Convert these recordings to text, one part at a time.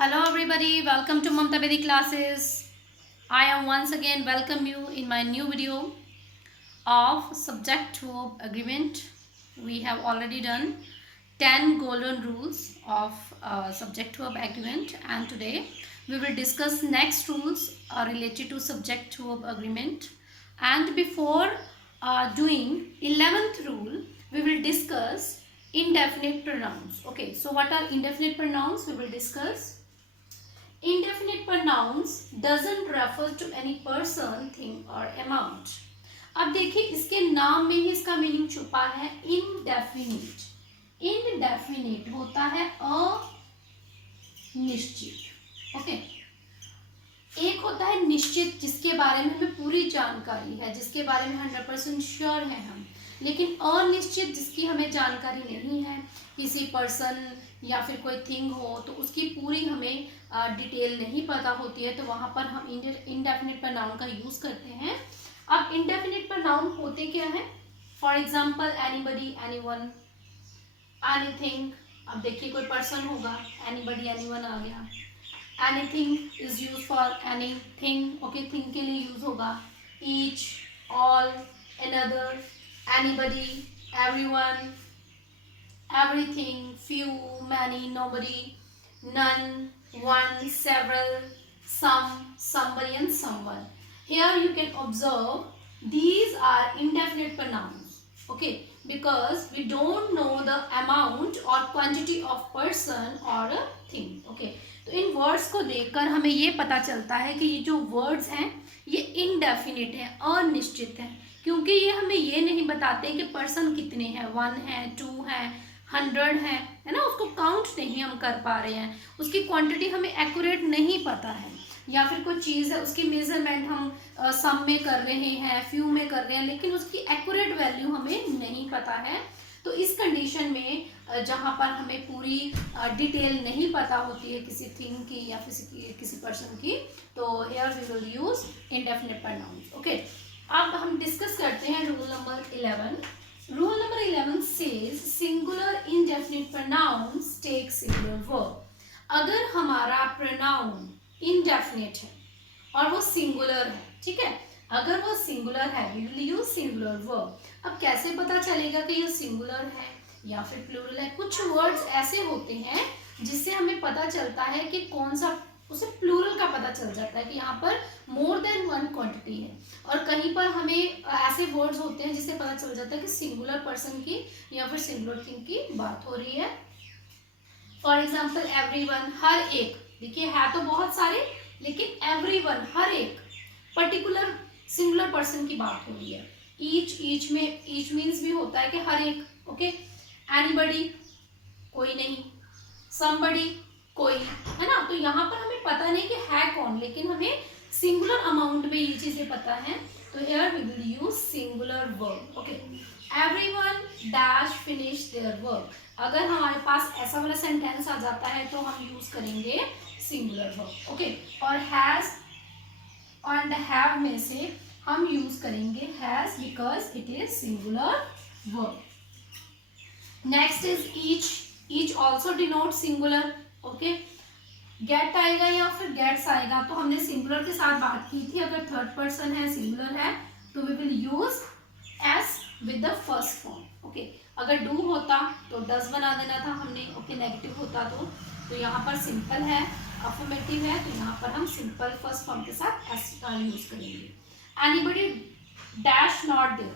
Hello everybody, welcome to Mamta Bedi classes. I am once again welcome you in my new video of subject verb agreement. We have already done 10 golden rules of subject verb agreement, and today we will discuss next rules related to subject verb agreement. And before doing 11th rule, we will discuss indefinite pronouns. Okay, so what are indefinite pronouns? We will discuss. Indefinite pronouns doesn't refer to any person, thing or amount. अब देखिए इसके नाम में ही इसका meaning छुपा है indefinite. Indefinite होता है अनिश्चित. ओके, एक होता है निश्चित जिसके बारे में हमें पूरी जानकारी है, जिसके बारे में 100% श्योर है हम. लेकिन अनिश्चित जिसकी हमें जानकारी नहीं है, किसी पर्सन या फिर कोई थिंग हो तो उसकी पूरी हमें डिटेल नहीं पता होती है, तो वहाँ पर हम इनडेफिनिट प्रोनाउन का यूज़ करते हैं. अब इनडेफिनिट प्रोनाउन होते क्या है? For example anybody, anyone, anything. अब देखिए कोई पर्सन होगा, एनीबडी, एनीवन आ गया. Anything is use for anything. Okay, thing के लिए यूज होगा. Each, all, another, anybody, everyone, everything, few, many, nobody, none, one, several, some, somebody and someone. Here you can observe these are indefinite pronouns. Okay, because we don't know the amount or quantity of person or a thing. Okay, तो इन words को देखकर हमें ये पता चलता है कि ये जो वर्ड्स हैं ये इनडेफिनिट है, अनिश्चित है, क्योंकि ये हमें ये नहीं बताते कि पर्सन कितने हैं, 1 है, 2 है, 100 है ना. उसको काउंट नहीं हम कर पा रहे हैं, उसकी क्वांटिटी हमें एक्यूरेट नहीं पता है. या फिर कोई चीज़ है उसकी मेजरमेंट हम सम में कर रहे हैं, फ्यू में कर रहे हैं, लेकिन उसकी एक्यूरेट वैल्यू हमें नहीं पता है. तो इस कंडीशन में जहाँ पर हमें पूरी डिटेल नहीं पता होती है किसी थिंग की या किसी पर्सन की, तो here we will use indefinite pronouns. Okay, अब हम डिस्कस करते हैं rule number 11. Rule number 11 says singular indefinite pronouns take singular verb. अगर हमारा pronoun indefinite है और वो singular है, ठीक है, अगर वो singular है we will use singular verb. अब कैसे पता चलेगा कि ये singular है या फिर plural है? कुछ words ऐसे होते हैं जिससे हमें पता चलता है कि कौन सा, उसे प्लूरल का पता चल जाता है कि यहाँ पर मोर देन वन क्वांटिटी है. और कहीं पर हमें ऐसे वर्ड्स होते हैं जिससे पता चल जाता है कि सिंगुलर पर्सन की या फिर सिंगुलर थिंग की बात हो रही है. फॉर एग्जाम्पल एवरीवन, हर एक. देखिए है तो बहुत सारे, लेकिन एवरीवन, हर एक पर्टिकुलर सिंगुलर पर्सन की बात हो रही है. ईच में ईच मीन्स भी होता है कि हर एक. ओके, एनीबडी, कोई नहीं. समबडी, कोई, है ना. तो यहाँ पर हमें पता नहीं कि है कौन, लेकिन हमें सिंगुलर अमाउंट में ये चीजें पता है, तो here we will use singular verb. Okay, everyone dash finish their work. अगर हमारे पास ऐसा वाला सेंटेंस आ जाता है तो हम यूज करेंगे सिंगुलर वर्ब. ओके, और हैज एंड हैव में से हम यूज करेंगे has because it is singular verb. Next is each. Each also denote singular. Okay, get आएगा या फिर गेट्स आएगा, तो हमने सिंगुलर के साथ बात की थी. अगर थर्ड पर्सन है, सिंगुलर है, तो we will use S with the first form. Okay, अगर डू होता तो डज बना देना था हमने. ओके, नेगेटिव होता तो यहाँ पर सिंपल है, अफर्मेटिव है, तो यहाँ पर हम सिंपल फर्स्ट फॉर्म के साथ एस का यूज करेंगे. एनीबडी डैश नॉट देयर,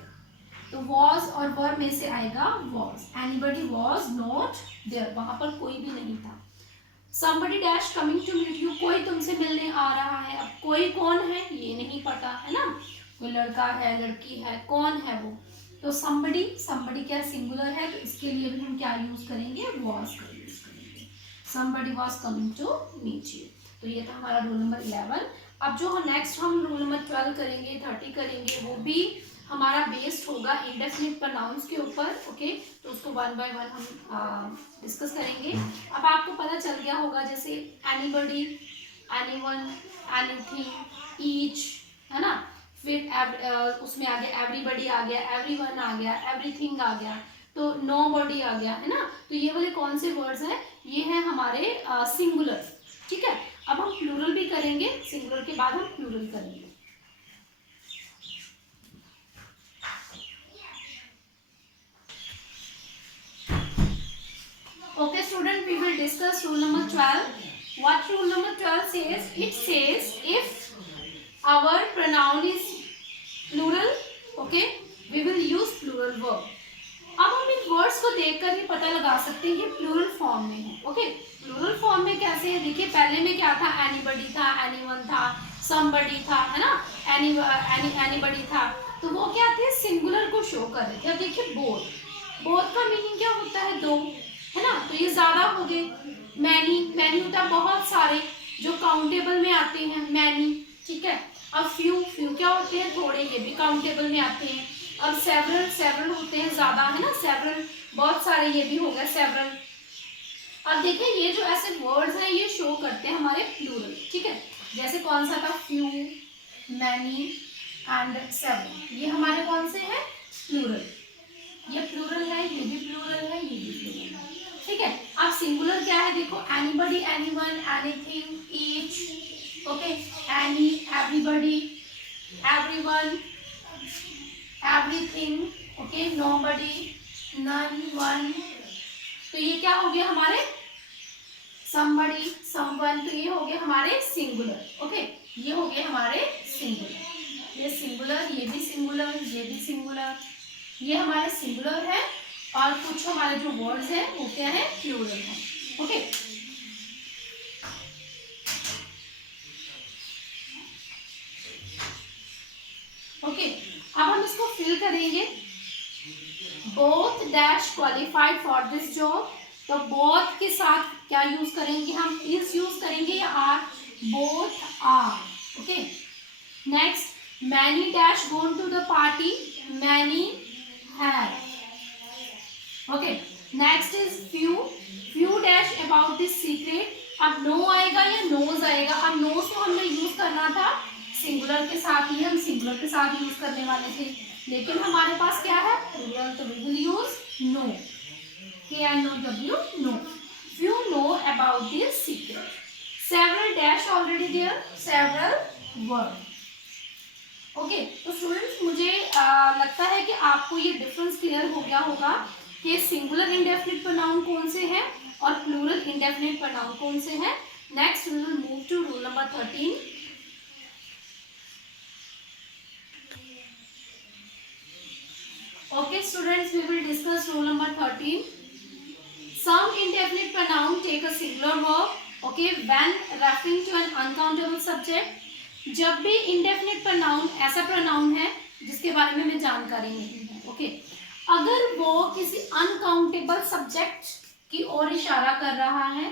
तो वॉज और वर में से आएगा was. Anybody was not there, वहां पर कोई भी नहीं था. somebody dash coming to meet you, कोई तुमसे मिलने आ रहा है. अब कोई कौन है ये नहीं पता है ना, कोई लड़का है, लड़की है, कौन है वो, तो somebody क्या सिंगुलर है, तो इसके लिए भी हम क्या यूज करेंगे, was का यूज करेंगे. somebody was coming to meet you. तो ये था हमारा रूल नंबर 11. अब जो नेक्स्ट हम रूल नंबर 12 करेंगे, 30 करेंगे, वो भी हमारा बेस्ड होगा इंडेफिनिट प्रोनाउंस के ऊपर. ओके, तो उसको वन बाय वन हम डिस्कस करेंगे. अब आपको पता चल गया होगा जैसे एनीबडी, एनीवन, एनीथिंग, ईच, है ना. फिर उसमें आ गया एवरीबडी, आ गया एवरीवन, आ गया एवरीथिंग, आ गया तो नोबडी आ गया, है ना. तो ये वाले कौन से वर्ड्स हैं? ये हैं हमारे सिंगुलर. ठीक है, अब हम प्लूरल भी करेंगे, सिंगुलर के बाद हम प्लूरल करेंगे। Okay student, we will discuss rule number 12. What rule number 12 says? It says if our pronoun is plural, okay, we will use plural verb. अब हम इन वर्ड्स को देखकर ही पता लगा सकते हैं ये प्लूरल फॉर्म में है। ओके, प्लूरल फॉर्म में कैसे है, देखिए पहले में क्या था, एनीबडी था, एनीवन था, समबडी था, है ना, एनीबडी था, तो वो क्या थे, सिंगुलर को शो कर रहे थे। अब देखिए बोथ, बोथ का मीनिंग क्या होता है, दो, है ना, तो ये ज्यादा हो गए। मैनी, मैनी होता है बहुत सारे, जो काउंटेबल में आते हैं, मैनी, ठीक है। अब फ्यू, फ्यू क्या होते हैं, थोड़े, ये भी काउंटेबल में आते हैं। अब सेवरल, सेवरल होते हैं ज्यादा, है ना, सेवरल बहुत सारे, ये भी हो गया सेवरल। अब देखिए ये जो ऐसे वर्ड्स हैं ये शो करते हैं हमारे प्लूरल, ठीक है। जैसे कौन सा था, फ्यू, मैनी एंड सेवरल, ये हमारे कौन से हैं, प्लूरल। ये प्लूरल है, ये भी प्लूरल है, ये भी प्लूरल है, ठीक है। अब सिंगुलर क्या है, देखो anybody, anyone, anything, each, okay, any, everybody, everyone, everything, okay, nobody, none, one, तो ये क्या हो गया हमारे समबडी, समवन, तो ये हो गया हमारे सिंगुलर, ओके, ये हो गए हमारे सिंगुलर, ये सिंगुलर, ये भी सिंगुलर, ये भी सिंगुलर, ये हमारे सिंगुलर है। और कुछ हमारे जो वर्ड्स हैं वो क्या है, प्लूरल है, ओके। ओके, अब हम इसको फिल करेंगे। Both dash qualified for this job, तो बोथ के साथ क्या यूज करेंगे हम, इज यूज करेंगे या are, both are, okay. Next, many dash gone to the party, many have, okay. Next is few, few dash about this secret, अब know आएगा या नोज आएगा, अब नोज तो हमने यूज करना था सिंगुलर के साथ ही, हम सिंगुलर के साथ यूज करने वाले थे, लेकिन हमारे पास क्या है, प्लूरल, तो we will use know, KNOW, know. Few know about this secret, several dash already there, several word, okay. तो स्टूडेंट्स मुझे लगता है कि आपको ये डिफरेंस क्लियर हो गया होगा कि सिंगुलर इंडेफिनिट प्रोनाउन कौन से हैं और प्लूरल इंडेफिनिट प्रोनाउन कौन से हैं। Next we will move to rule number 13। Okay students, we will discuss rule number 13. Some indefinite pronoun take a singular verb, okay, when referring to an uncountable subject. जब भी indefinite pronoun ऐसा pronoun है जिसके बारे में हमें जानकारी नहीं है, okay, अगर वो किसी uncountable subject की ओर इशारा कर रहा है।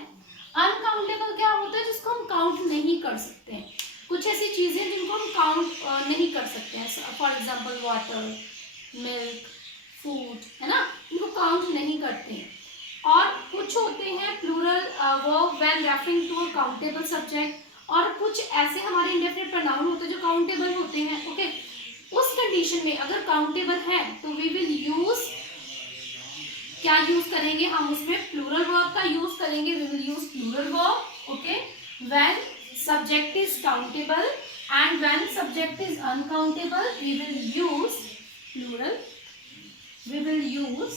uncountable क्या होता है, जिसको हम count नहीं कर सकते हैं, कुछ ऐसी चीजें जिनको हम count नहीं कर सकते हैं, for example water, milk, food, है ना, इनको काउंट नहीं करते हैं। और कुछ होते हैं plural verb when referring to a countable subject, और कुछ ऐसे हमारे इंडेफिनिट प्रोनाउन होते हैं जो काउंटेबल होते हैं, ओके। उस कंडीशन में अगर काउंटेबल है तो वी विल यूज, क्या यूज करेंगे हम, उसमें प्लूरल वर्ब का यूज करेंगे, we will use plural verb, okay, when subject is countable and when subject is uncountable we will use plural, we will use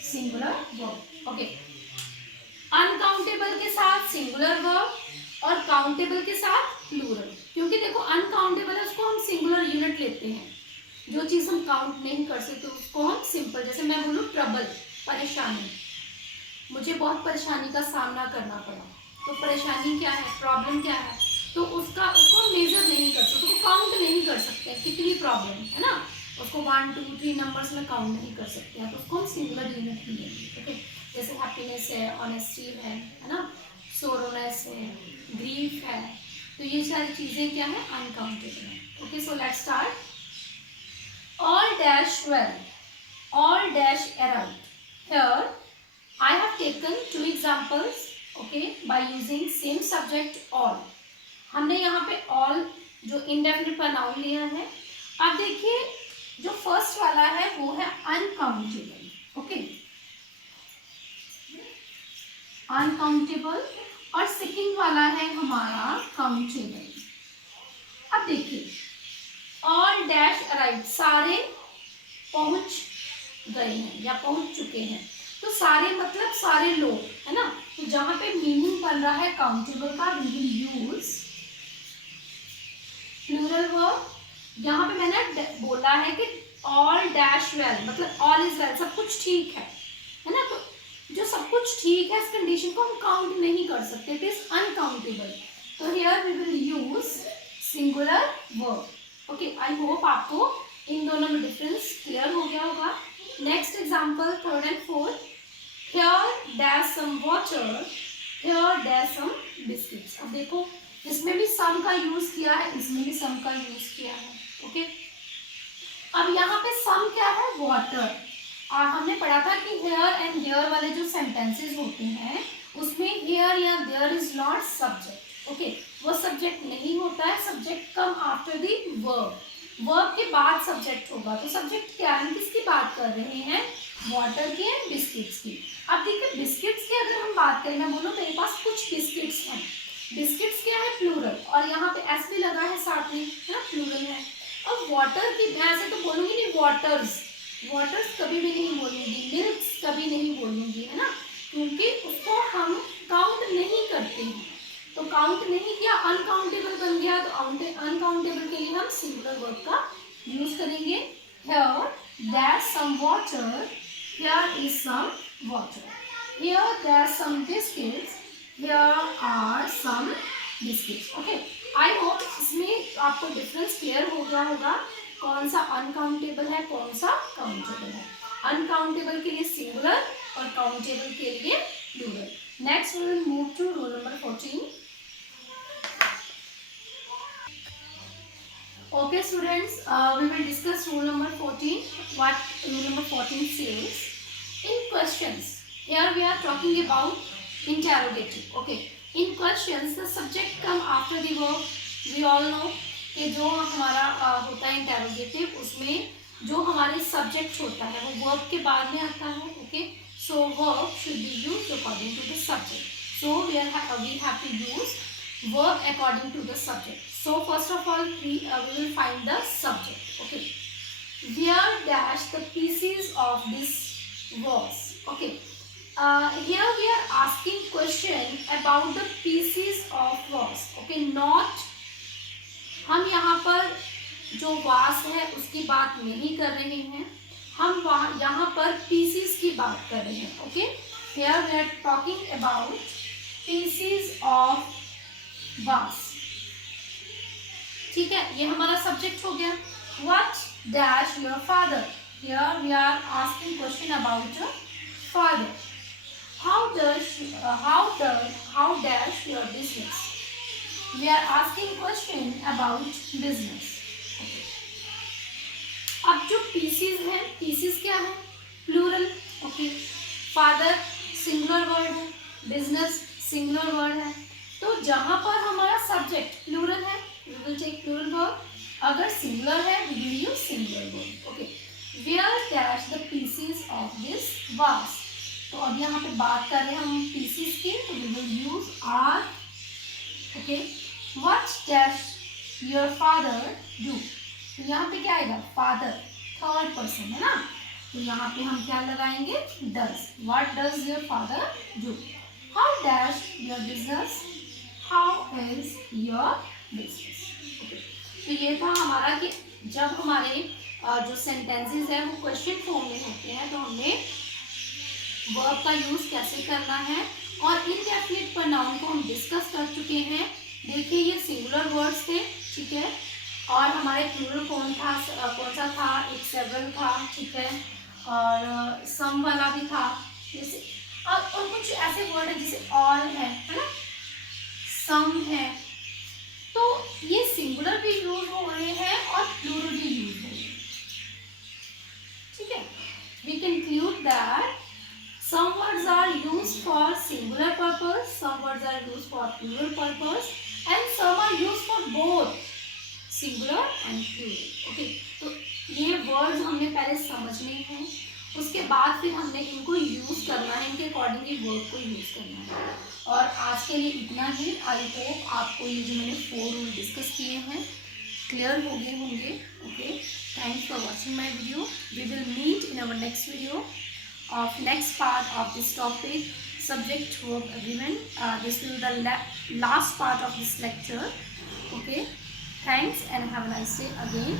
singular verb, okay। uncountable के साथ singular verb और countable के साथ plural, क्योंकि देखो uncountable है उसको हम singular unit लेते हैं, जो चीज हम काउंट नहीं कर सकते उसको हम सिंपल, जैसे मैं बोलूँ ट्रबल, परेशानी, मुझे बहुत परेशानी का सामना करना पड़ा, तो परेशानी क्या है, प्रॉब्लम क्या है, तो उसको मेजर नहीं कर सकते, उसको काउंट नहीं कर सकते कितनी प्रॉब्लम है ना, उसको 1 2 3 नंबर्स में काउंट नहीं कर सकते हैं, तो उसको हम सिंगुलर यूनिट ही लेंगे, ओके। जैसे हैप्पीनेस है, ऑनेस्टी है ना, सोरोनेस है, ग्रीफ है, तो ये सारी चीजें क्या है, अनकाउंटेबल है, okay. So let's start. All dash well, all dash around, here I have taken 2 examples, okay, by using same subject all. हमने यहाँ पे ऑल जो इंडेफिनिट प्रोनाउन लिया है। अब देखिए जो फर्स्ट वाला है वो है अनकाउंटेबल, ओके, अनकाउंटेबल, और सेकंड वाला है हमारा काउंटेबल। अब देखिए, ऑल डैश अराइव, सारे पहुंच गए हैं या पहुंच चुके हैं। तो सारे मतलब सारे लोग, है ना। तो जहां पे मीनिंग बन रहा है काउंटेबल का, we will use plural verb. यहाँ पे मैंने बोला है कि ऑल डैश वेल, मतलब ऑल इज वेल, सब कुछ ठीक है ना। तो जो सब कुछ ठीक है, इस कंडीशन को हम काउंट नहीं कर सकते, इट इज अनकाउंटेबल। तो here we will use singular verb. Okay, I hope आपको इन दोनों में डिफरेंस क्लियर हो गया होगा। Next example, third and fourth. Here dash some water, here dash some biscuits. अब देखो, इसमें भी सम का यूज किया है, इसमें भी सम का यूज किया है। ओके, अब यहाँ पे सम क्या है, वाटर। हमने पढ़ा था कि हेयर एंड देयर वाले जो सेंटेंसेस होते हैं उसमें हेयर या there is not subject. Okay, वो सब्जेक्ट नहीं होता है, subject come after the verb, verb के बाद सब्जेक्ट होगा। तो सब्जेक्ट क्या है, किसकी बात कर रहे हैं, वाटर की एंड बिस्किट्स की। अब देखिए, बिस्किट्स की अगर हम बात करें, मैं बोलूँ मेरे पास कुछ बिस्किट्स हैं, बिस्किट्स क्या है, प्लूरल, और यहाँ पे एस भी लगा है साथ में, है ना, प्लूरल है। अब वाटर की मैं ऐसे तो बोलूंगी नहीं, वाटर्स, वाटर्स कभी भी नहीं बोलूंगी, मिल्क्स कभी नहीं बोलूंगी, है ना, क्योंकि उसको हम काउंट नहीं करते हैं। तो काउंट नहीं किया, अनकाउंटेबल बन गया। तो अनकाउंटेबल के लिए हम सिंगुलर वर्ब का यूज करेंगे। Here that's some water, here is some water, here that's some biscuits, here are some biscuits. Okay, I hope इसमें आपको डिफरेंस क्लियर हो गया होगा, कौन सा अनकाउंटेबल है, कौन सा काउंटेबल है। अनकाउंटेबल के लिए सिंगुलर और काउंटेबल के लिए plural. Next we will move to rule number 14. Okay students, we will discuss rule number 14. What rule number 14 says? In questions, here we are talking about interrogative. Okay, in questions the subject come after the verb. We all know कि जो हमारा होता है interrogative, उसमें जो हमारे subject होता है वो verb के बाद में आता है. Okay, so verb should be used according to the subject. So we have to use verb according to the subject. So first of all we will find the subject. Okay, where dash the pieces of this was. Okay, here we are asking question about the pieces of vase. Okay, not, हम यहाँ पर जो वास है उसकी बात नहीं कर रहे हैं, हम यहाँ पर pieces की बात कर रहे हैं. Okay, here we are talking about pieces of vase. ठीक है, ये हमारा सब्जेक्ट हो गया. What dash your father? Here we are asking question about your father. How dash your business? We are asking question about business. Okay. अब जो pieces हैं, pieces क्या है, plural. Okay. Father singular word है, business singular word है. तो जहाँ पर हमारा subject plural है, we will take plural verb. अगर singular है, we will use singular verb. Okay. Where dash the pieces of this vase? तो अब यहाँ पे बात कर रहे हैं हम pieces की, तो we will use are. Okay. What dash your father do? तो यहाँ पे क्या आएगा, father, third person है ना, तो यहाँ पे हम क्या लगाएंगे, does. What does your father do? How dash your business? How is your business? Okay. तो ये था हमारा कि जब हमारे जो सेंटेंसेस है वो क्वेश्चन फॉर्म में होते हैं तो हमने वर्ब का यूज कैसे करना है. और इनडेफिनिट प्रोनाउन को हम डिस्कस कर चुके हैं. देखिए ये सिंगुलर वर्ड्स थे, ठीक है, और हमारे प्लूरल कौन सा था, एक सेवरल था, ठीक है, और सम वाला भी था, जैसे और कुछ ऐसे वर्ड है जैसे ऑल है ना, सम है. तो ये सिंगुलर भी यूज हो रहे हैं और प्लूरल भी यूज हो रहे हैं. ठीक है, we conclude that some words are used for singular purpose, some words are used for plural purpose, and some are used for both singular and plural. Okay, तो ये words हमने पहले समझने हैं, उसके बाद फिर हमने इनको यूज करना है, के अकॉर्डिंग ही वर्ब को यूज़ करना है। और आज के लिए इतना ही। आई होप आपको ये जो मैंने 4 रूल डिस्कस किए हैं क्लियर हो गए होंगे। Okay, thanks for watching my video. We will meet in our next video of next part of this topic, subject verb agreement. This will be the last part of this lecture. Okay, thanks and have a nice day again.